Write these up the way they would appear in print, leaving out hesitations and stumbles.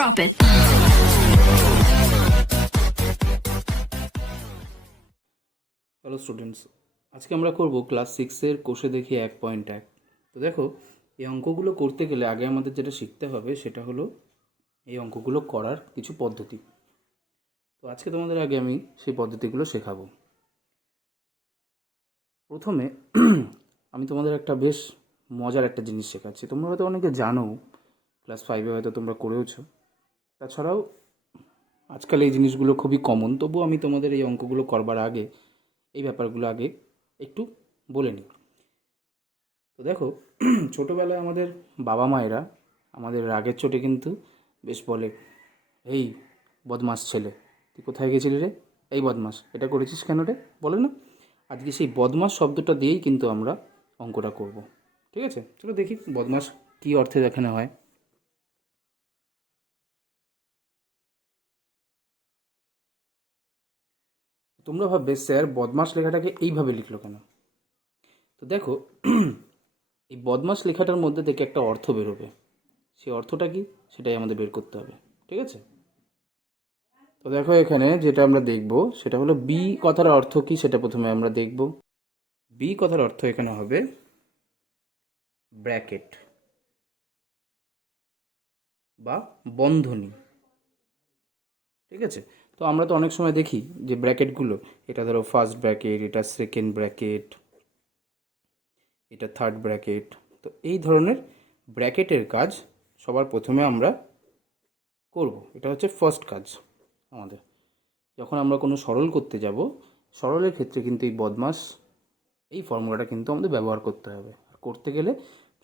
Drop it. Hello students, আজকে আমরা করব ক্লাস 6-এর কোষে দেখি 1.1। তো দেখো, এই অঙ্কগুলো করতে গেলে আগে আমাদের যেটা শিখতে হবে সেটা হলো এই অঙ্কগুলো করার কিছু পদ্ধতি। তো আজকে তোমাদের আগে আমি সেই পদ্ধতিগুলো শেখাবো। প্রথমে আমি তোমাদের একটা বেশ মজার একটা জিনিস শেখাচ্ছি। তোমরা হয়তো অনেকে জানো, ক্লাস 5-এ হয়তো তোমরা করেওছো। তাছাড়াও আজকাল এই জিনিসগুলো খুবই কমন, তবুও আমি তোমাদের এই অঙ্কগুলো করবার আগে এই ব্যাপারগুলো আগে একটু বলে নিই। তো দেখো, ছোটোবেলায় আমাদের বাবা মায়েরা আমাদের রাগের চোটে কিন্তু বেশ বলে, এই বদমাস ছেলে, তুই কোথায় গেছিলি রে, এই বদমাস, এটা করেছিস কেন রে, বলে না? আজকে সেই বদমাস শব্দটা দিয়েই কিন্তু আমরা অঙ্কটা করব। ঠিক আছে, চলো দেখি বদমাস কী অর্থে এখানে হয়। তোমরা ভাববে স্যার বদমাস লেখাটাকে এইভাবে লিখলো কেন? তো দেখো, এই বদমাস লেখাটার মধ্যে থেকে একটা অর্থ বেরোবে। সেই অর্থটা কি, সেটাই আমাদের বের করতে হবে। ঠিক আছে, তো দেখো এখানে যেটা আমরা দেখব সেটা হলো বি কথার অর্থ কি, সেটা প্রথমে আমরা দেখব। বি কথার অর্থ এখানে হবে ব্র্যাকেট বা বন্ধনী। ঠিক আছে, তো আমরা তো অনেক সময় দেখি যে ব্র্যাকেটগুলো, এটা ধরো ফার্স্ট ব্র্যাকেট, এটা সেকেন্ড ব্র্যাকেট, এটা থার্ড ব্র্যাকেট। তো এই ধরনের ব্র্যাকেটের কাজ সবার প্রথমে আমরা করব। এটা হচ্ছে ফার্স্ট কাজ আমাদের। যখন আমরা কোনো সরল করতে যাব, সরলের ক্ষেত্রে কিন্তু এই বদমাস এই ফর্মুলাটা কিন্তু আমাদের ব্যবহার করতে হবে। আর করতে গেলে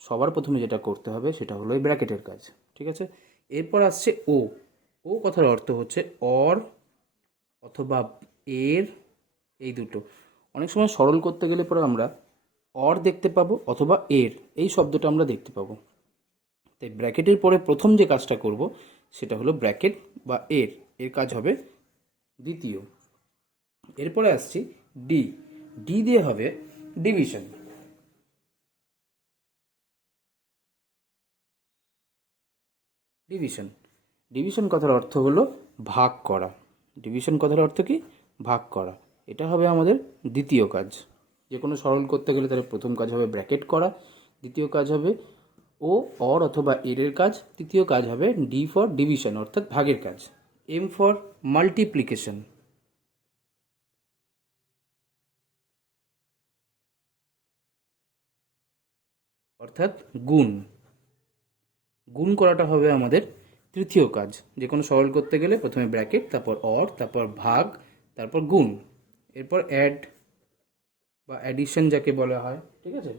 সবার প্রথমে যেটা করতে হবে সেটা হলো এই ব্র্যাকেটের কাজ। ঠিক আছে, এরপর আসছে ও। ও কথার অর্থ হচ্ছে অর অথবা এর, এই দুটো। অনেক সময় সরল করতে গেলে পরে আমরা অর দেখতে পাবো অথবা এর, এই শব্দটা আমরা দেখতে পাবো। তাই ব্র্যাকেটের পরে প্রথম যে কাজটা করব সেটা হলো ব্র্যাকেট বা এর, এর কাজ হবে দ্বিতীয়। এরপরে আসছি ডি। ডি দিয়ে হবে ডিভিশন। ডিভিশন, ডিভিশন কথার অর্থ হলো ভাগ করা। ডিভিশন কথার অর্থ কি, ভাগ করা। এটা হবে আমাদের দ্বিতীয় কাজ। যে কোনো সরল করতে গেলে তার প্রথম কাজ হবে ব্র্যাকেট করা, দ্বিতীয় কাজ হবে ও অর অথবা এর কাজ, তৃতীয় কাজ হবে ডি ফর ডিভিশন অর্থাৎ ভাগের কাজ। এম ফর মাল্টিপ্লিকেশন, অর্থাৎ গুণ। গুণ করাটা হবে আমাদের তৃতীয় কাজ। যে কোনো সরল করতে গেলে প্রথমে ব্র্যাকেট, তারপর অর, তারপর ভাগ, তারপর গুণ। এরপর অ্যাড বা অ্যাডিশন যাকে বলা হয়, ঠিক আছে,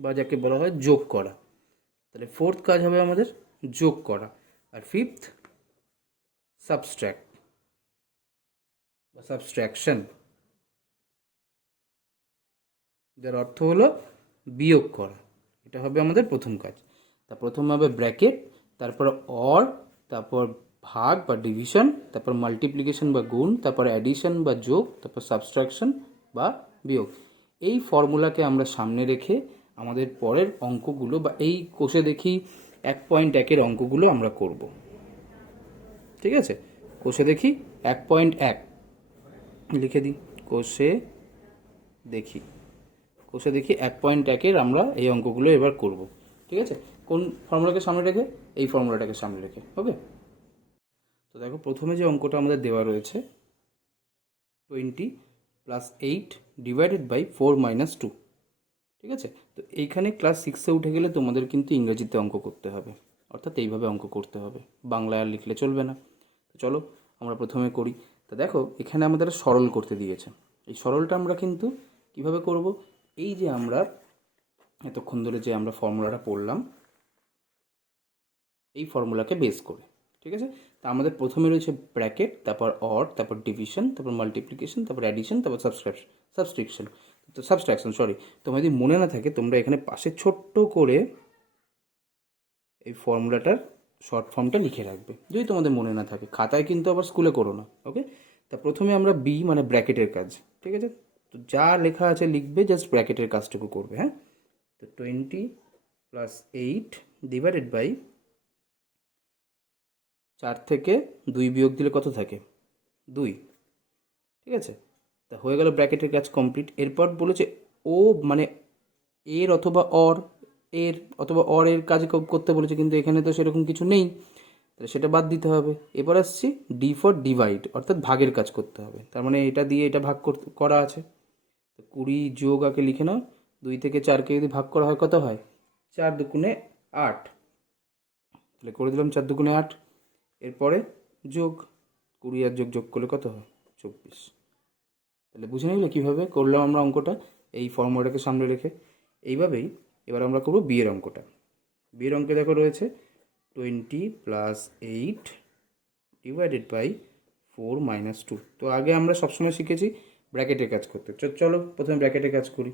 বা যাকে বলা হয় যোগ করা। তাহলে ফোর্থ কাজ হবে আমাদের যোগ করা। আর ফিফথ সাবস্ট্র্যাক্ট বা সাবস্ট্র্যাকশন, যার অর্থ হলো বিয়োগ করা। এটা হবে আমাদের প্রথম কাজ। তা প্রথম হবে ব্র্যাকেট, তারপর অর, তারপর ভাগ বা ডিভিশন, তারপর মাল্টিপ্লিকেশন বা গুণ, তারপর অ্যাডিশন বা যোগ, তারপর সাবস্ট্রাকশন বা বিয়োগ। এই ফর্মুলাকে আমরা সামনে রেখে আমাদের পরের অঙ্কগুলো বা এই কোষে দেখি 1.1-এর অঙ্কগুলো আমরা করব। ঠিক আছে, কোষে দেখি 1.1 লিখে দিই। কোষে দেখি, কোষে দেখি 1.1-এর আমরা এই অঙ্কগুলো এবার করব। ঠিক আছে, কোন ফর্মুলাকে সামনে রেখে, এই ফর্মুলাটাকে সামনে রেখে। ওকে, তো দেখো প্রথমে যে অঙ্কটা আমাদের দেওয়া রয়েছে 20 + 8 ডিভাইডেড বাই 4 - 2। ঠিক আছে, তো এইখানে ক্লাস 6-এ উঠে গেলে তোমাদের কিন্তু ইংরেজিতে অঙ্ক করতে হবে, অর্থাৎ এইভাবে অঙ্ক করতে হবে, বাংলায় আর লিখলে চলবে না। তো চলো আমরা প্রথমে করি। তো দেখো এখানে আমাদের সরল করতে দিয়েছে। এই সরলটা আমরা কিন্তু কিভাবে করব, এই যে আমরা এতক্ষণ ধরে যে আমরা ফর্মুলাটা পড়লাম, এই ফর্মুলাকে বেস করে। ঠিক আছে, তা আমাদের প্রথমে রয়েছে ব্র্যাকেট, তারপর অর, তারপর ডিভিশন, তারপর মাল্টিপ্লিকেশন, তারপর অ্যাডিশন, তারপর সাবস্ট্রাকশন সরি। তোমার যদি মনে না থাকে তোমরা এখানে পাশে ছোট্ট করে এই ফর্মুলাটার শর্ট ফর্মটা লিখে রাখবে, যদি তোমাদের মনে না থাকে। খাতায় কিন্তু আবার স্কুলে করো না। ওকে, তা প্রথমে আমরা বি মানে ব্র্যাকেটের কাজ। ঠিক আছে, তো যা লেখা আছে লিখবে, জাস্ট ব্র্যাকেটের কাজটুকু করবে। হ্যাঁ, তো 20 + 8 ডিভাইডেড বাই 4 থেকে 2 বিয়োগ দিলে কত থাকে? 2। ঠিক আছে, তা হয়ে গেল ব্র্যাকেটের কাজ কমপ্লিট। এরপর বলেছে ও মানে এর অথবা অর এর কাজ করতে বলেছে, কিন্তু এখানে তো সেরকম কিছু নেই, তাহলে সেটা বাদ দিতে হবে। এবার আসছি ডি ফর ডিভাইড, অর্থাৎ ভাগের কাজ করতে হবে। তার মানে এটা দিয়ে এটা ভাগ করা আছে, তো 20 যোগ আগে লিখে নাও। 2 থেকে 4কে যদি ভাগ করা হয় কত হয়? 4 দুগুণে 8, তাহলে করে দিলাম 4 দুগুণে 8। এরপরে যোগ, 20 আর যোগ করলে কত হয়? 24। তাহলে বুঝে নিলে কীভাবে করলাম আমরা অঙ্কটা, এই ফর্মুলাটাকে সামনে রেখে। এইভাবেই এবার আমরা করবো বিয়ের অঙ্কটা। বিয়ের অঙ্কে দেখো রয়েছে 20 + 8 ডিভাইডেড বাই 4 - 2। তো আগে আমরা সবসময় শিখেছি ব্র্যাকেটের কাজ করতে। চলো প্রথমে ব্র্যাকেটের কাজ করি।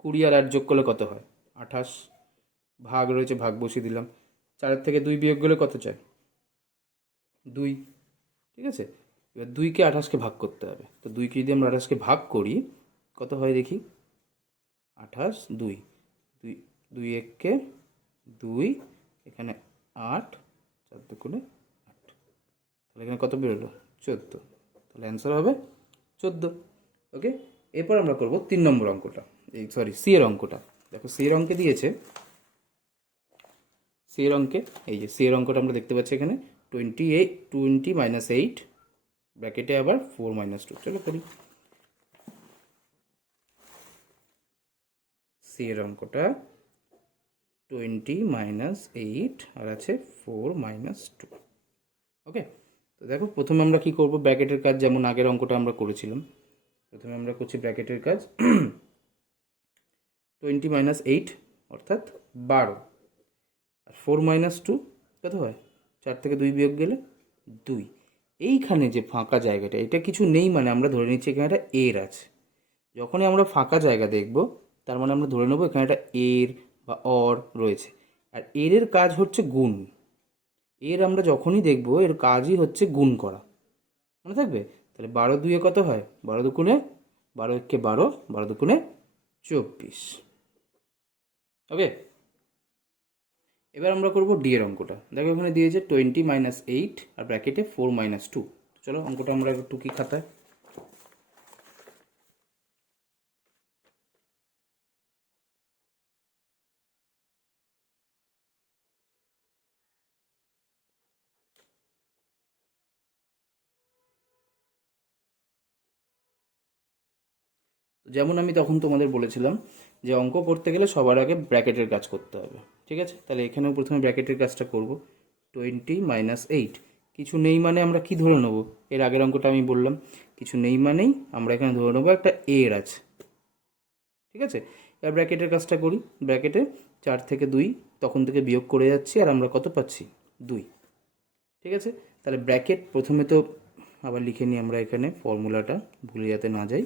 20 আর 8 যোগ করলে কত হয়? 28। ভাগ রয়েছে, ভাগ বসিয়ে দিলাম। 4 থেকে 2 বিয়োগ গেলে কত চাই? 2। ঠিক আছে, এবার 2কে 28কে ভাগ করতে হবে। তো 2কে যদি আমরা 28কে ভাগ করি কত হয় দেখি? 28, 2, 2, 2 1কে 2, এখানে 8, 4 দুগুণে 8, তাহলে এখানে কত বেরোলো? 14। তাহলে অ্যান্সার হবে 14। ওকে, এরপর আমরা করব 3 নম্বর অঙ্কটা, সি এর অঙ্কটা। দেখো সি এর অঙ্কে দিয়েছে, সি এর অঙ্কে এই যে সি এর অঙ্কটা আমরা দেখতে পাচ্ছি এখানে 20 - 8 ব্র্যাকেটে আবার 4 - 2। চলো করি সি এর অঙ্কটা। 20 - 8 আর আছে 4 - 2। ওকে, তো দেখো প্রথমে আমরা কি করব, ব্র্যাকেটের কাজ যেমন আগের অঙ্কটা আমরা করেছিলাম। প্রথমে আমরা করছি ব্র্যাকেটের কাজ। 20 - 8 অর্থাৎ 12, আর 4 - 2 কত হয়? 4 থেকে 2 বিয়োগ গেলে 2। এইখানে যে ফাঁকা জায়গাটা, এটা কিছু নেই মানে আমরা ধরে নিচ্ছি এখানে একটা এর আছে। যখনই আমরা ফাঁকা জায়গা দেখব তার মানে আমরা ধরে নেব এখানে একটা এর বা অর রয়েছে। আর এর কাজ হচ্ছে গুণ। এর আমরা যখনই দেখব এর কাজই হচ্ছে গুণ করা, মনে থাকবে? তাহলে 12 2 কত হয়? 12 দুগুণে 12 1কে 12, 12 দুগুণে 24। ওকে, এবার আমরা করব ডি এর অঙ্কটা। দেখো এখানে দিয়েছে 20 - 8 আর ব্র্যাকেটে 4 - 2। চলো অঙ্কটা আমরা একটু টুকি খাতায়। যেমন আমি তখন তোমাদের বলেছিলাম যে অঙ্ক করতে গেলে সবার আগে ব্র্যাকেটের কাজ করতে হবে। ঠিক আছে, তাহলে এখানেও প্রথমে ব্র্যাকেটের কাজটা করব। 20 - 8 কিছু নেই মানে আমরা কি ধরে নেব? এর আগের অঙ্কটা আমি বললাম কিছু নেই মানেই আমরা এখানে ধরে নেবো একটা এর আছে। ঠিক আছে, এবার ব্র্যাকেটের কাজটা করি। ব্র্যাকেটে 4 থেকে 2 তখন থেকে বিয়োগ করে যাচ্ছি, আর আমরা কত পাচ্ছি? 2। ঠিক আছে, তাহলে ব্র্যাকেট প্রথমে তো আবার লিখে নিই আমরা এখানে ফর্মুলাটা, ভুলে যাতে না যাই।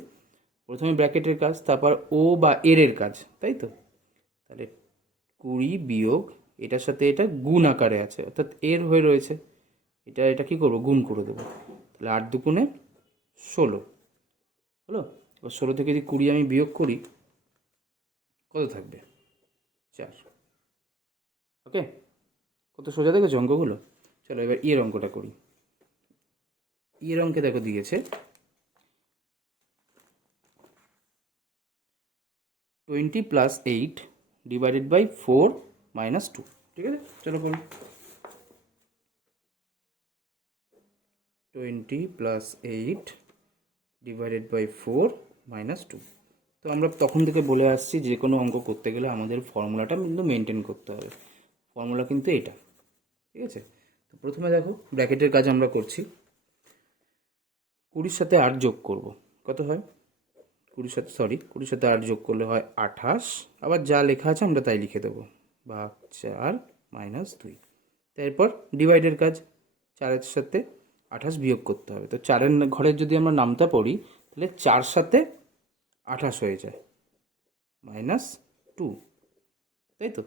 প্রথমে ব্র্যাকেটের কাজ, তারপর ও বা এর কাজ, তাই তো? তাহলে 20 বিয়োগ এটার সাথে এটা গুণ আকারে আছে, অর্থাৎ এর হয়ে রয়েছে, এটা কি করবো? গুণ করে দেবো। তাহলে 8 দুগুণে 16 হলো। এবার 16 থেকে যদি 20 আমি বিয়োগ করি কত থাকবে? 4। ওকে, কত সোজা দেখেছো অঙ্কগুলো? চলো এবার এর অঙ্কটা করি। এর অঙ্কে দেখো দিয়েছে 20 + 8 ডিভাইডেড বাই 4 - 2। ঠিক আছে, চলো করি। 20 + 8 ডিভাইডেড বাই 4 - 2। তো আমরা তখন থেকে বলে আসছি যে কোনো অঙ্ক করতে গেলে আমাদের ফর্মুলাটা কিন্তু মেনটেন করতে হবে। ফর্মুলা কিন্তু এটা। ঠিক আছে, তো প্রথমে দেখো ব্র্যাকেটের কাজ আমরা করছি। 20 সাথে 8 যোগ করব, কত হয়? 20 সাথে 8 যোগ করলে হয় 28। আবার যা লেখা আছে আমরা তাই লিখে দেবো, ভাগ 4 - 2। তারপর ডিভাইডের কাজ, 4-এর সাথে 28 বিয়োগ করতে হবে। তো 4-এর ঘরের যদি আমরা নামতা পড়ি তাহলে 4 সাথে 28 হয়ে যায় -2, তাই তো?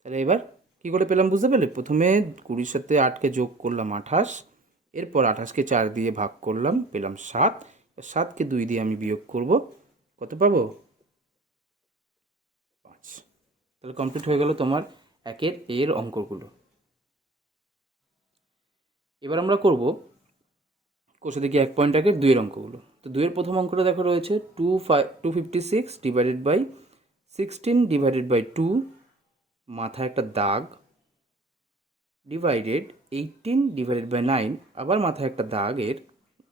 তাহলে এবার কী করে পেলাম বুঝতে পেলে? প্রথমে 20 সাথে 8কে যোগ করলাম 28, এরপর 28কে 4 দিয়ে ভাগ করলাম, পেলাম 7। 7কে 2 দিয়ে আমি বিয়োগ করব, কত পাবো? 5। তাহলে কমপ্লিট হয়ে গেল তোমার একের এর অঙ্কগুলো। এবার আমরা করব কোষে দেখি 1 পয়েন্ট আগের 2 এর অঙ্কগুলো। তো 2 এর প্রথম অঙ্কটা দেখো রয়েছে 256 ডিভাইডেড বাই 16 ডিভাইডেড বাই 2, মাথায় একটা দাগ, ডিভাইডেড 18 ডিভাইডেড বাই 9, আবার মাথায় একটা দাগ এর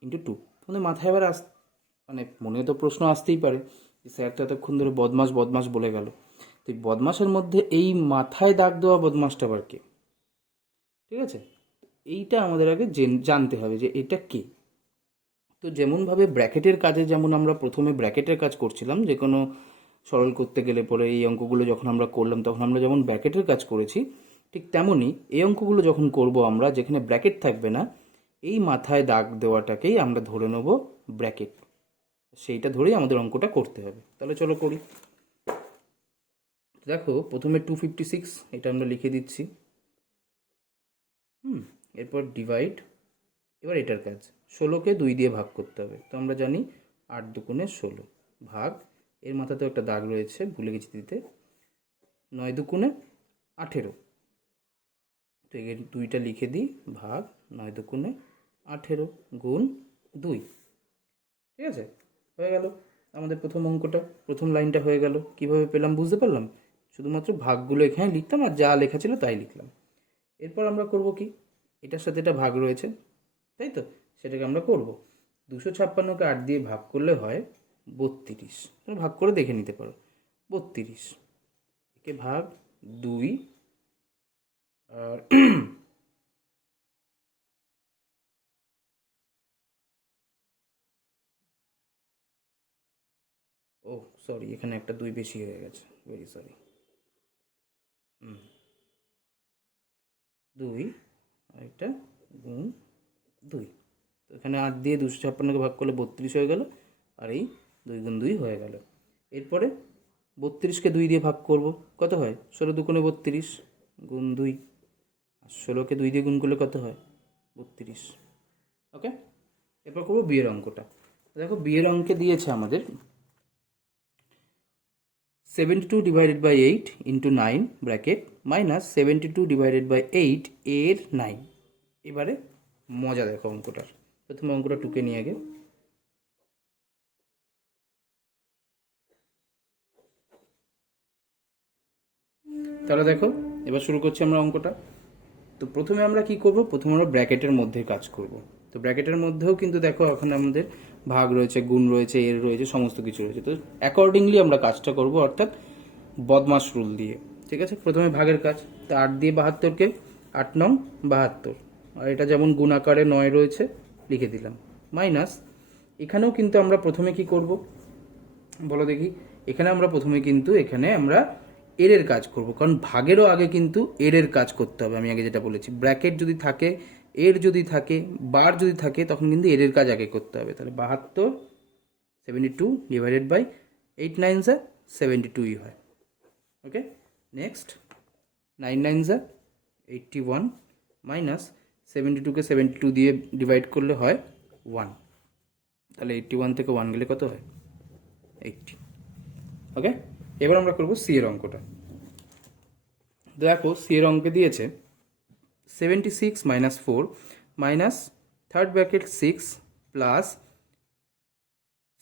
ইন্টু 2। তোমাদের মাথায় এবার মানে মনে তো প্রশ্ন আসতেই পারে যে স্যার তো এতক্ষণ ধরে বদমাস বদমাস বলে গেল, তো এই বদমাসের মধ্যে এই মাথায় দাগ দেওয়া বদমাসটা আবার কে? ঠিক আছে, এইটা আমাদের আগে জানতে হবে যে এটা কে। তো যেমনভাবে ব্র্যাকেটের কাজে যেমন আমরা প্রথমে ব্র্যাকেটের কাজ করছিলাম, যে কোনো সরল করতে গেলে পরে এই অঙ্কগুলো যখন আমরা করলাম তখন আমরা যেমন ব্র্যাকেটের কাজ করেছি, ঠিক তেমনই এই অঙ্কগুলো যখন করব আমরা, যেখানে ব্র্যাকেট থাকবে না, এই মাথায় দাগ দেওয়াটাকেই আমরা ধরে নেব ব্র্যাকেট, সেইটা ধরেই আমাদের অঙ্কটা করতে হবে। তাহলে চলো করি। দেখো প্রথমে 256 এটা আমরা লিখে দিচ্ছি, এরপর ডিভাইড, এবার এটার কাজ 16কে 2 দিয়ে ভাগ করতে হবে। তো আমরা জানি 8 দুগুণে 16, ভাগ, এর মাথাতেও একটা দাগ রয়েছে ভুলে গেছি দিতে, 9 দুগুণে 18। তো এর 2টা লিখে দিই, ভাগ 9 দুগুণে 18 গুণ 2। ঠিক আছে, হয়ে গেল আমাদের প্রথম অঙ্কটা, প্রথম লাইনটা হয়ে গেল। কিভাবে পেলাম বুঝতে পারলাম, শুধুমাত্র ভাগগুলো এখানে লিখতাম আর যা লেখা ছিল তাই লিখলাম। এরপর আমরা করব কি, এটার সাথে এটা ভাগ রয়েছে, তাই তো, সেটাকে আমরা করব 256কে 8 দিয়ে ভাগ করলে হয় 32। তোমরা ভাগ করে দেখে নিতে পারো, 32 একে ভাগ 2, আর ও সরি, এখানে একটা 2 বেশি হয়ে গেছে, ভেরি সরি। 2 আর এটা গুণ 2, তো এখানে 8 দিয়ে 256কে ভাগ করলে 32 হয়ে গেল, আর এই 2 গুণ 2 হয়ে গেল। এরপরে 32কে 2 দিয়ে ভাগ করব, কত হয়, 16 দুগুণে 32 গুণ 2, আর 16কে 2 দিয়ে গুণ করলে কত হয়, 32। ওকে, এরপর করবো বিয়ের অঙ্কটা। দেখো বিয়ের অঙ্কে দিয়েছে আমাদের 72 divided by 8 into 9 bracket minus 72 divided by 8 এর 9। এবারে মজা দেখো অঙ্কটার, প্রথমে অঙ্কটা টুকে নিয়ে আগে। তাহলে দেখো এবার শুরু করছি আমরা অঙ্কটা। তো প্রথমে আমরা কি করব, প্রথমে আমরা ব্র্যাকেটের মধ্যে কাজ করব। তো ব্র্যাকেটের মধ্যেও কিন্তু দেখো এখন আমাদের ভাগ রয়েছে, গুণ রয়েছে, এর রয়েছে, সমস্ত কিছু রয়েছে। তো অ্যাকর্ডিংলি আমরা কাজটা করব, অর্থাৎ বদমাস রুল দিয়ে। ঠিক আছে, প্রথমে ভাগের কাজ। তো 8 দিয়ে 72কে 8 নং 72, আর এটা যেমন গুণ আকারে 9 রয়েছে লিখে দিলাম, মাইনাস এখানেও কিন্তু আমরা প্রথমে কি করব বলো দেখি, এখানে আমরা প্রথমে কিন্তু এখানে আমরা এর কাজ করব, কারণ ভাগেরও আগে কিন্তু এর কাজ করতে হবে। আমি আগে যেটা বলেছি, ব্র্যাকেট যদি থাকে, এর যদি থাকে, বার যদি থাকে, তখন কিন্তু এর কাজ আগে করতে হবে। তাহলে 72 72 ডিভাইডেড বাই 8 9 যা 72ই হয়। ওকে, নেক্সট 9 9 যা 81 মাইনাস 72কে 72 দিয়ে ডিভাইড করলে হয় 1, তাহলে 81 থেকে 1 গেলে কত হয়, 80। ওকে, এবার আমরা করব সি এর অঙ্কটা। দেখো সি এর অঙ্কে দিয়েছে 76 minus 4 minus third bracket 6 plus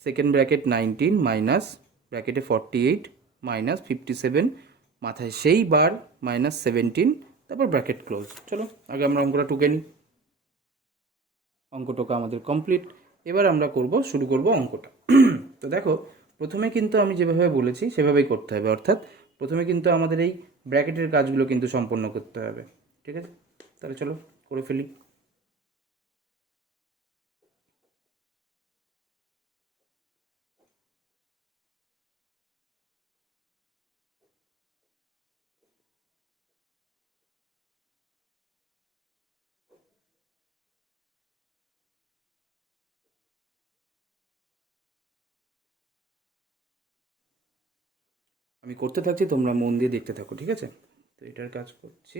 second bracket 19 minus ব্র্যাকেটে 48 মাইনাস 57, মাথায় সেই বার মাইনাস 17, তারপর ব্র্যাকেট ক্লোজ। চলো আগে আমরা অঙ্কটা টুকে নিই। অঙ্কটুকু আমাদের কমপ্লিট। এবার আমরা শুরু করব অঙ্কটা। তো দেখো প্রথমে কিন্তু আমি যেভাবে বলেছি সেভাবেই করতে হবে, অর্থাৎ প্রথমে কিন্তু আমাদের এই ব্র্যাকেটের কাজগুলো কিন্তু সম্পন্ন করতে হবে। ঠিক আছে, তাহলে চলো করে ফেলি। আমি করতে থাকছি, তোমরা মন দিয়ে দেখতে থাকো, ঠিক আছে। তো এটার কাজ করছি,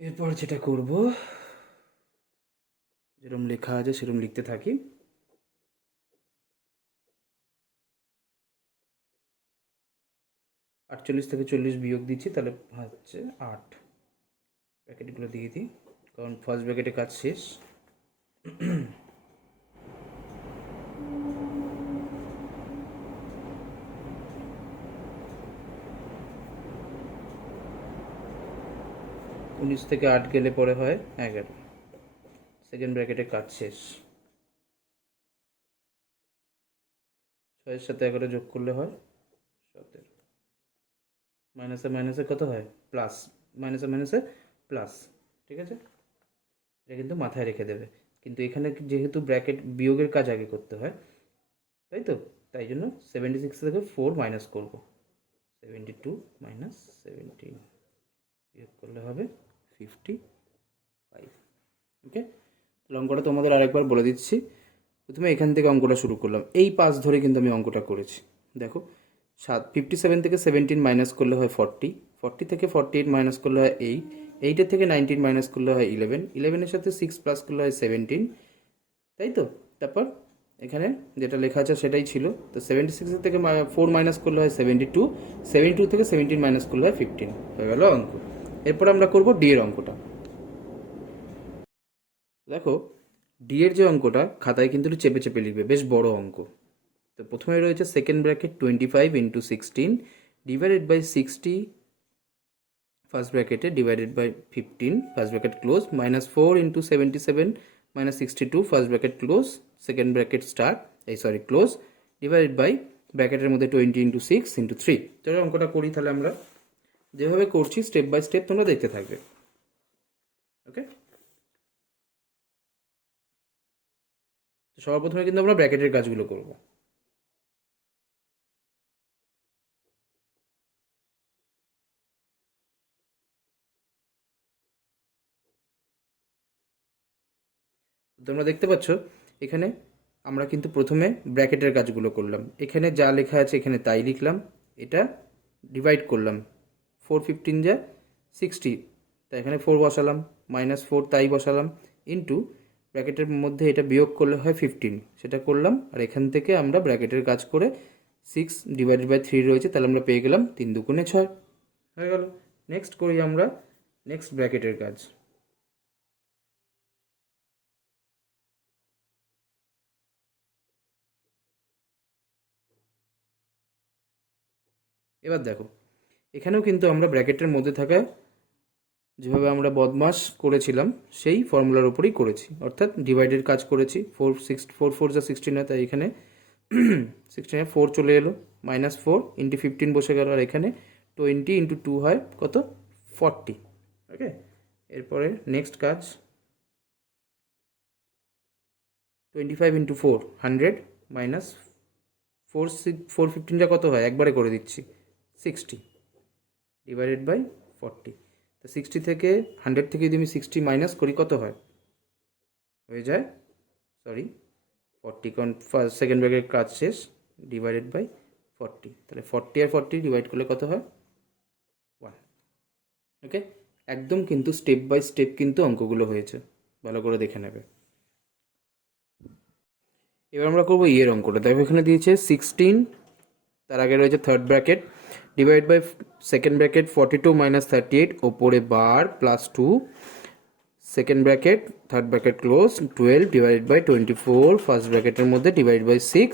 এরপর যেটা করব, যেরকম লেখা আছে সেরকম লিখতে থাকি। আটচল্লিশ থেকে 40 বিয়োগ দিচ্ছি, তাহলে হচ্ছে 8। ব্র্যাকেটগুলো দিয়ে দিই, কারণ ফার্স্ট ব্র্যাকেটে কাজ শেষ। উনিশ থেকে 8 গেলে পরে হয় 11, সেকেন্ড ব্র্যাকেটে কাজ শেষ। 6-এর সাথে 11 যোগ করলে হয় 17, মাইনাসে মাইনাসে কত হয় প্লাস, মাইনাসে মাইনাসে প্লাস। ঠিক আছে, এটা কিন্তু মাথায় রেখে দেবে। কিন্তু এখানে যেহেতু ব্র্যাকেট বিয়োগের কাজ আগে করতে হয়, তাই তো, তাই জন্য 76 থেকে 4 মাইনাস করবো, 72 মাইনাস 17 বিয়োগ করলে হবে 55। ওকে, তাহলে অঙ্কটা তোমাদের আরেকবার বলে দিচ্ছি। প্রথমে এখান থেকে অঙ্কটা শুরু করলাম, এই পাশ ধরে কিন্তু আমি অঙ্কটা করেছি। দেখো 57 থেকে 17 মাইনাস করলে হয় 40, 40 থেকে 48 মাইনাস করলে হয় 8, 8 থেকে 19 মাইনাস করলে হয় 11, 11-এর সাথে 6 প্লাস করলে হয় 17, তাই তো। তারপর এখানে যেটা লেখা আছে সেটাই ছিল, তো 76 থেকে 4 মাইনাস করলে হয় 72, 72 থেকে 17 মাইনাস করলে হয় 15, হয়ে গেল অঙ্ক। এরপর আমরা করব ডি এর অঙ্কটা। দেখো ডি এর যে অঙ্কটা খাতায় কিন্তু একটু চেপে চেপে লিখবে, বেশ বড় অঙ্ক। তো প্রথমে রয়েছে second bracket 25 into 16 divided by 60 first ব্র্যাকেটে divided by 15 first bracket close, minus 4 into 77 minus 62 first bracket close, second bracket start close, divided by ব্র্যাকেটের মধ্যে 20 ইন্টু 6 ইন্টু 3। চলো অঙ্কটা করি তাহলে। আমরা যেভাবে করছি স্টেপ বাই স্টেপ তোমরা দেখতে থাকবে। ওকে, সবার প্রথমে কিন্তু আমরা ব্র্যাকেটের কাজগুলো করব। তোমরা দেখতে পাচ্ছ এখানে আমরা কিন্তু প্রথমে ব্র্যাকেটের কাজগুলো করলাম, এখানে যা লেখা আছে এখানে তাই লিখলাম, এটা ডিভাইড করলাম, 4 15 যা 60, তাই এখানে 4 বসালাম, মাইনাস 4 তাই বসালাম, ইন্টু ব্র্যাকেটের মধ্যে এটা বিয়োগ করলে হয় 15, সেটা করলাম। আর এখান থেকে আমরা ব্র্যাকেটের কাজ করে 6 ডিভাইডেড বাই 3 রয়েছে, তাহলে আমরা পেয়ে গেলাম 3 দুগুণে 6, হয়ে গেল। নেক্সট করি আমরা নেক্সট ব্র্যাকেটের কাজ। এবার দেখো এখানেও কিন্তু আমরা ব্র্যাকেটের মধ্যে থাকা যেভাবে আমরা বদমাশ করেছিলাম সেই ফর্মুলার উপরেই করেছি, অর্থাৎ ডিভাইডের কাজ করেছি। 4 4 যা 16 হয়, তাই এখানে 16 4 চলে এলো, মাইনাস 4 ইন্টু 15 বসে গেল, আর এখানে 20 ইন্টু 2 হয় কত 40। ওকে, এরপরে নেক্সট কাজ 25 ইন্টু 4 100, মাইনাস 4 15 যা কত হয় একবারে করে দিচ্ছি 60, ডিভাইডেড বাই 40। তো 60 থেকে 100 থেকে যদি আমি 60 মাইনাস করি কত হয়, হয়ে যায় 40, কারণ ফার্স্ট সেকেন্ড ব্র্যাকের কাজ শেষ, ডিভাইডেড বাই 40, তাহলে 40 আর 40 ডিভাইড করলে কত হয় 1। ওকে, একদম কিন্তু স্টেপ বাই স্টেপ কিন্তু অঙ্কগুলো হয়েছে, ভালো করে দেখে নেবে। এবার আমরা করবো ইয়ের অঙ্কটা। দেখো এখানে দিয়েছে 16, তার আগে রয়েছে third bracket divide by second bracket 42 minus 38 ওপরে bar plus 2, second bracket third bracket close 12 divided by 24 first ব্র্যাকেটের মধ্যে divide by 6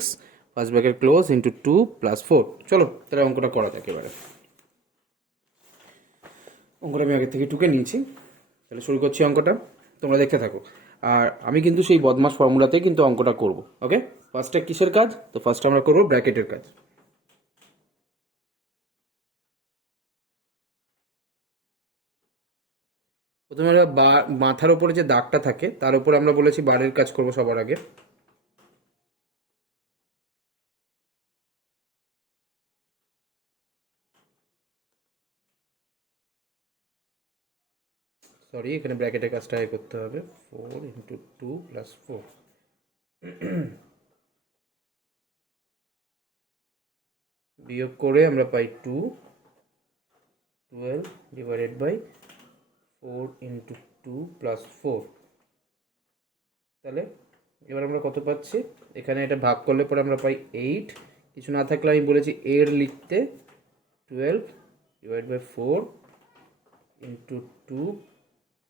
first bracket close into 2 plus 4। চলো তাহলে অঙ্কটা করা থাকে। এবারে অঙ্কটা আমি আগে থেকে টুকে নিয়েছি, তাহলে শুরু করছি অঙ্কটা, তোমরা দেখতে থাকো। আর আমি কিন্তু সেই বদমাস ফর্মুলাতেই কিন্তু অঙ্কটা করব। ওকে, ফার্স্টে কিসের কাজ? তো ফার্স্টে আমরা করবো ব্র্যাকেটের কাজ। প্রথমে আমরা মাথার উপরে যে দাগটা থাকে তার উপরে আমরা বলেছি বারের কাজ করব সবার আগে। সরি, এখানে ব্র্যাকেটের কাজটা আগে করতে হবে, 4 ইন্টু 2 প্লাস 4, বিয়োগ করে আমরা পাই 2, 12 ডিভাইডেড বাই 4 ইন্টু 2 প্লাস 4। তাহলে এবার আমরা কত পাচ্ছি, এখানে এটা ভাগ করলে পরে আমরা পাই 8, কিছু না থাকলে আমি বলেছি এর লিখতে 12 ডিভাইড বাই 4 ইন্টু 2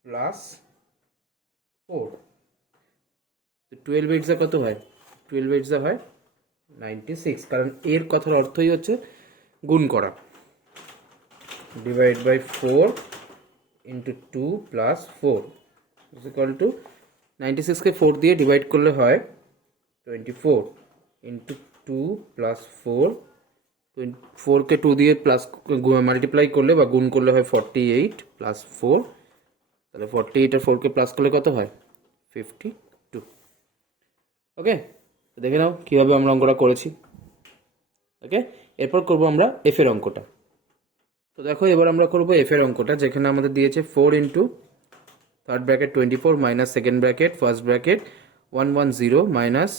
প্লাস 4। তো 12 8 কত হয়? 12 8 হয় 96, কারণ এর কথার অর্থই হচ্ছে গুণ করা। Divide by 4 into 2 plus 4 is equal to 96কে 4 দিয়ে ডিভাইড করলে হয় 24 ইন্টু 2 প্লাস 4, 4কে 2 দিয়ে প্লাস মাল্টিপ্লাই করলে বা গুণ করলে হয় 48 প্লাস 4, তাহলে 48 আর 4কে প্লাস করলে কত হয়? 52। ওকে, দেখে নাও কীভাবে আমরা অঙ্কটা করেছি। ওকে, এরপর করবো আমরা এফের অঙ্কটা। তো দেখো এবার আমরা করবো এফের অঙ্কটা, যেখানে আমাদের দিয়েছে 4 into third bracket 24 minus second bracket first bracket 110 minus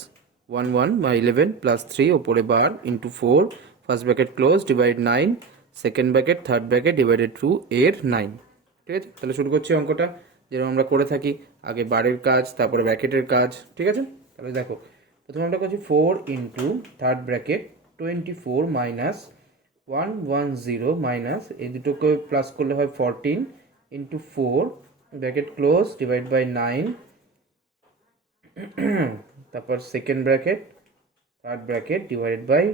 11 বা 11 প্লাস 3 ওপরে বার into 4 first bracket close divide 9 second bracket third bracket divided 2 এর 9। ঠিক আছে, তাহলে শুরু করছি অঙ্কটা যেরকম আমরা করে থাকি, আগে বারের কাজ তারপরে ব্র্যাকেটের কাজ। ঠিক আছে, তাহলে দেখো প্রথমে আমরা করছি 4 into third bracket 24 minus 110 minus এই দুটোকে প্লাস করলে হয় 14 into 4 bracket close divide by 9, তারপর second bracket third bracket divided by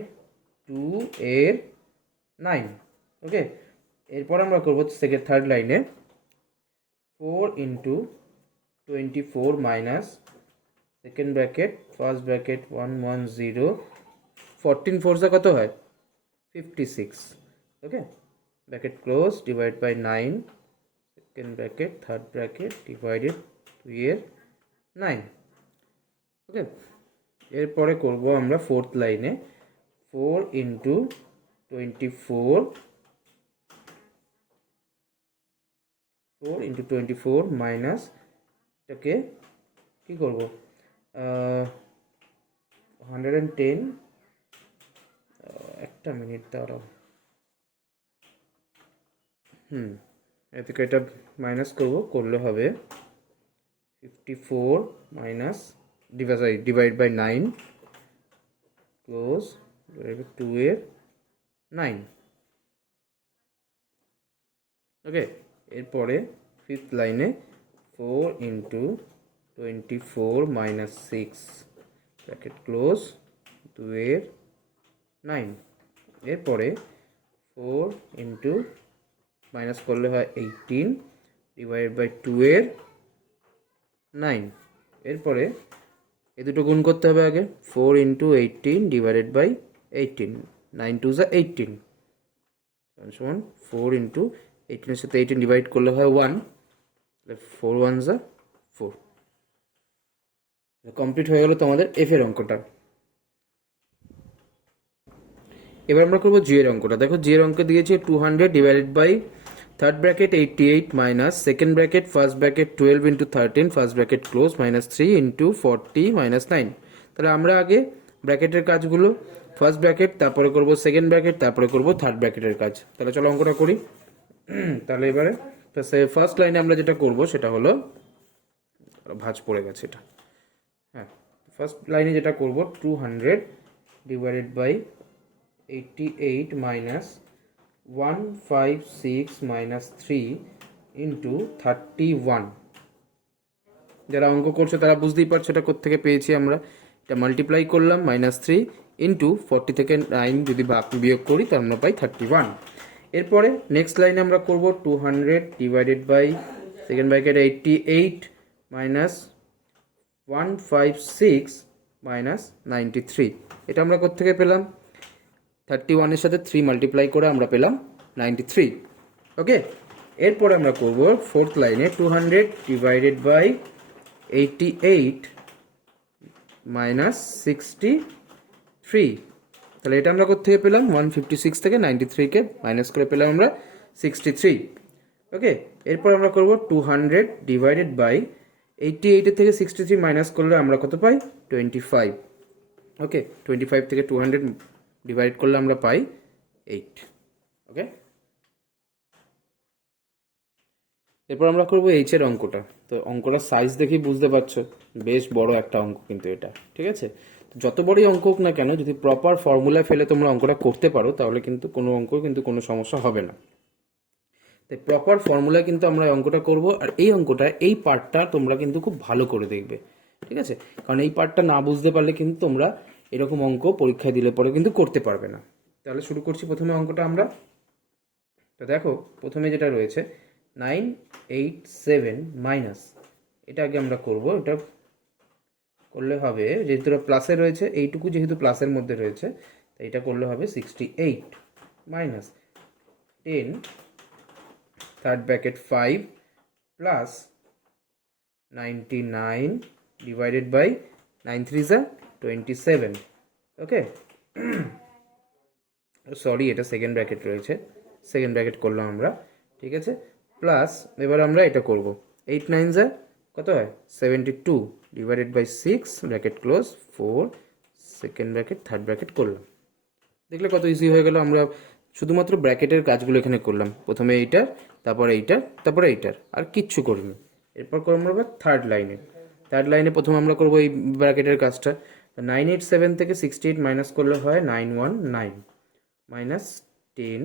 2 এর 9। ওকে, এরপর আমরা করবো সেকেন্ড থার্ড লাইনে 4 into 24 minus second bracket first bracket 110 14 4 কত হয়? 56। Okay, bracket close divide by 9 second bracket third bracket divided 2 এর 9। ওকে, এরপরে করব আমরা ফোর্থ লাইনে 4 ইন্টু 24 মাইনাস এটাকে কী করবো 110, একটা মিনিট দাঁড়াও, এ থেকে এটা মাইনাস করলে হবে 54 মাইনাস ডিভাইড বাই 9 ক্লোজ 2 এর 9। ওকে, এরপরে ফিফথ লাইনে 4 ইন্টু 24 মাইনাস 6 ব্র্যাকেট ক্লোজ 2 এর 9। এরপরে 4 ইন্টু মাইনাস করলে হয় 18 ডিভাইড বাই 2 এর 9। এরপরে এ দুটো গুণ করতে হবে আগে, 4 ইন্টু 18 ডিভাইডেড বাই 18, 9 2 18 সমান 4 ইন্টু 18 এর সাথে 18 ডিভাইড করলে হয় 1, 4 1 4। কমপ্লিট হয়ে গেল তোমাদের এফ এর অঙ্কটা। এবার আমরা করবো জি এর অঙ্কটা। দেখো জি এর অঙ্ক দিয়েছে 200 divided by third bracket 88 minus second bracket first bracket 12 into 13 first bracket close minus 3 into 40 minus 9। তাহলে আমরা আগে ব্র্যাকেটের কাজগুলো ফার্স্ট ব্র্যাকেট তারপরে করবো সেকেন্ড ব্র্যাকেট তারপরে করবো থার্ড ব্র্যাকেটের কাজ। তাহলে চলো অঙ্কটা করি। তাহলে এবারে ফার্স্ট লাইনে আমরা যেটা করবো সেটা হলো ভাঁজ পড়ে গেছে এটা। হ্যাঁ, ফার্স্ট লাইনে যেটা করবো 200 divided by 88 minus 156 minus 3 into 31। যারা অঙ্ক করছে তারা বুঝতেই পারছো এটা কোত্থেকে পেয়েছি আমরা। এটা মাল্টিপ্লাই করলাম মাইনাস 3 ইন্টু 40 থেকে 9 যদি বিয়োগ করি তাহলে আমরা পাই 31। এরপরে নেক্সট লাইনে আমরা করব 200 divided by second bracket 88 minus 156 minus 93। এটা আমরা কোত্থেকে পেলাম? 31 এর সাথে 3 মাল্টিপ্লাই করে আমরা পেলাম 93। ওকে, এরপরে আমরা করব ফোর্থ লাইনে 200 ডিভাইডেড বাই 88 মাইনাস 63। তাহলে এটা আমরা কোথা থেকে পেলাম? 156 থেকে 93কে মাইনাস করে পেলাম আমরা 63। ওকে, এরপর আমরা করব 200 ডিভাইডেড বাই 88 থেকে 63 মাইনাস করলে আমরা কত পাই? 25। ওকে, 25 থেকে 200 ডিভাইড করলে আমরা পাই 8। ওকে, এরপর আমরা করব এইচ এর অঙ্কটা। তো অঙ্কটার সাইজ দেখেই বুঝতে পারছো বেশ বড় একটা অঙ্ক কিন্তু এটা। ঠিক আছে, যত বড়ই অঙ্ক হোক না কেন যদি প্রপার ফর্মুলা ফেলে তোমরা অঙ্কটা করতে পারো তাহলে কিন্তু কোনো অঙ্ক কিন্তু কোনো সমস্যা হবে না। তাই প্রপার ফর্মুলা কিন্তু আমরা এই অঙ্কটা করব, আর এই অঙ্কটা এই পার্টটা তোমরা কিন্তু খুব ভালো করে দেখবে, ঠিক আছে? কারণ এই পার্টটা না বুঝতে পারলে কিন্তু তোমরা এরকম অঙ্ক পরীক্ষায় দিলে পরে কিন্তু করতে পারবে না। তাহলে শুরু করছি প্রথমে অঙ্কটা আমরা। তো দেখো প্রথমে যেটা রয়েছে 987 মাইনাস, এটা আগে আমরা করব। এটা করলে হবে, যেহেতু প্লাসে রয়েছে, এইটুকু যেহেতু প্লাসের মধ্যে রয়েছে, তাই এটা করলে হবে 68 minus 10 third bracket 5 plus 99 divided by 9 3 যা 27। ওকে, সরি এটা সেকেন্ড ব্র্যাকেট রয়েছে, সেকেন্ড ব্র্যাকেট করলাম আমরা, ঠিক আছে? প্লাস এবার আমরা এটা করব, 8 9 যা কত হয় 72 divided by 6 bracket close 4 second bracket third bracket করলাম। দেখলে কত ইজি হয়ে গেল। আমরা শুধুমাত্র ব্র্যাকেটের কাজগুলো এখানে করলাম, প্রথমে এইটার, তারপরে এইটার, তারপরে এইটার, আর কিচ্ছু করিনি। এরপর করবো আমরা থার্ড লাইনে। থার্ড লাইনে প্রথমে আমরা করবো এই ব্র্যাকেটের কাজটা। 987 থেকে 68 মাইনাস করলে হয় 919 মাইনাস 10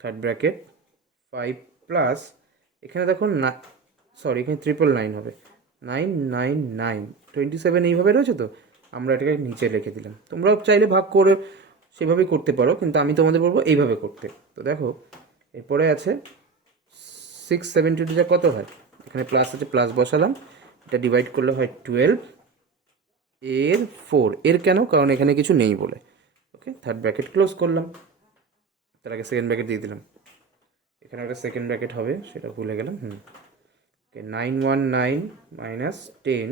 থার্ড ব্র্যাকেট 5 প্লাস, এখানে দেখো না, সরি এখানে 999 হবে, 999 27 এইভাবে রয়েছে, তো আমরা এটাকে নিচে লিখে দিলাম। তোমরাও চাইলে ভাগ করে সেভাবেই করতে পারো, কিন্তু আমি তোমাদের বলবো এইভাবে করতে। তো দেখো এরপরে আছে 672 যা কত হয়, এখানে প্লাস আছে প্লাস বসালাম, এটা ডিভাইড করলে হয় 12 এর 4, এর কেন, কারণ এখানে কিছু নেই বলে। ওকে, থার্ড ব্র্যাকেট ক্লোজ করলাম, তার আগে সেকেন্ড ব্র্যাকেট দিয়ে দিলাম, এখানে একটা সেকেন্ড ব্র্যাকেট হবে সেটা ভুলে গেলাম। ওকে, 919 মাইনাস 10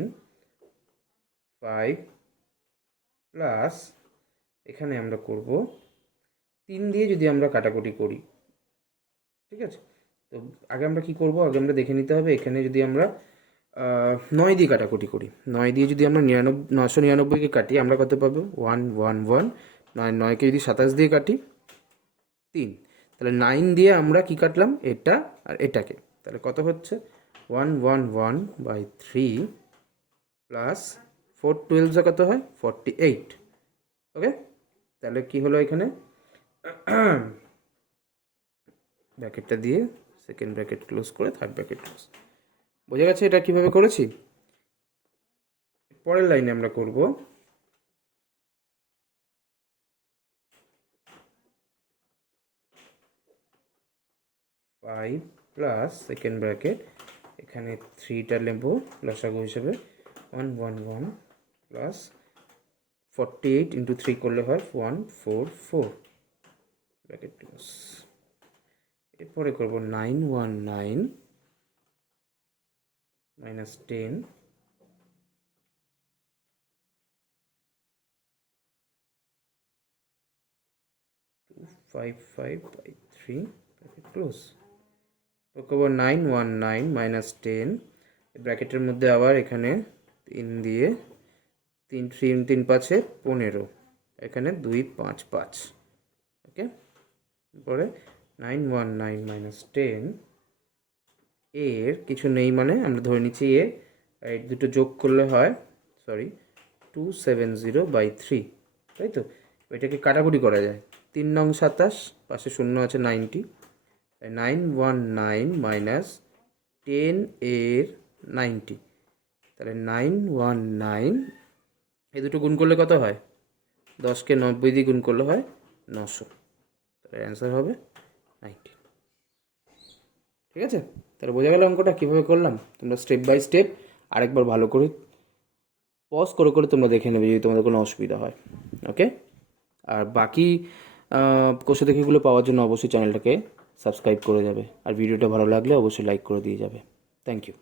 5 প্লাস, এখানে আমরা করব 3 দিয়ে যদি আমরা কাটাকুটি করি, ঠিক আছে? তো আগে আমরা কি করব, আগে আমরা দেখে নিতে হবে, এখানে যদি আমরা 9 দিয়ে কাটাকুটি করি, 9 দিয়ে যদি আমরা 999কে কাটি, আমরা কত পাবো 111, 9কে যদি 27 দিয়ে কাটি 3, তাহলে 9 দিয়ে আমরা কি কাটলাম, এটা আর এটাকে, তাহলে কত হচ্ছে 111/3 প্লাস 4 12 কত হয় 48। ওকে, তাহলে কি হলো, এখানে ব্র্যাকেটটা দিয়ে সেকেন্ড ব্র্যাকেট ক্লোজ করে থার্ড ব্র্যাকেট ক্লোজ। বোঝা গেছে এটা কিভাবে করেছি? পরের লাইনে আমরা করব 5 প্লাস সেকেন্ড ব্র্যাকেট, এখানে 3টা নেব লসাগু হিসেবে, 111 প্লাস 48 ইন্টু 3 করলে হয় 144 ব্র্যাকেট ক্লোজ। এরপরে করব 919 মাইনাস 10 255/3 ব্র্যাকেট ক্লোজ। করবো 919 মাইনাস 10, ব্র্যাকেটের মধ্যে আবার এখানে 3 দিয়ে 3 3 3 5 15, এখানে 2 5 5। ওকে, পরে 919 মাইনাস 10 এর কিছু নেই মানে আমরা ধরে নিচ্ছি এ, এই দুটো যোগ করলে হয়, সরি 270/3, তাই তো? এটাকে কাটাকুটি করা যায়, 3 নং 27, পাশে শূন্য আছে 90, 919 মাইনাস 10 এর 90, তাহলে 919 এই দুটো গুণ করলে কত হয়, 10কে 90 দিয়ে গুণ করলে হয় 900, তাহলে অ্যান্সার হবে 90। ঠিক আছে, তাহলে বোঝা গেল অঙ্কটা কীভাবে করলাম। তোমরা স্টেপ বাই স্টেপ আরেকবার ভালো করে পজ করে করে তোমরা দেখে নেবে যদি তোমাদের কোনো অসুবিধা হয়। ওকে, আর বাকি কোষে দেখিগুলো পাওয়ার জন্য অবশ্যই চ্যানেলটাকে সাবস্ক্রাইব করে যাবে, আর ভিডিওটা ভালো লাগলে অবশ্যই লাইক করে দিয়ে যাবে। Thank you.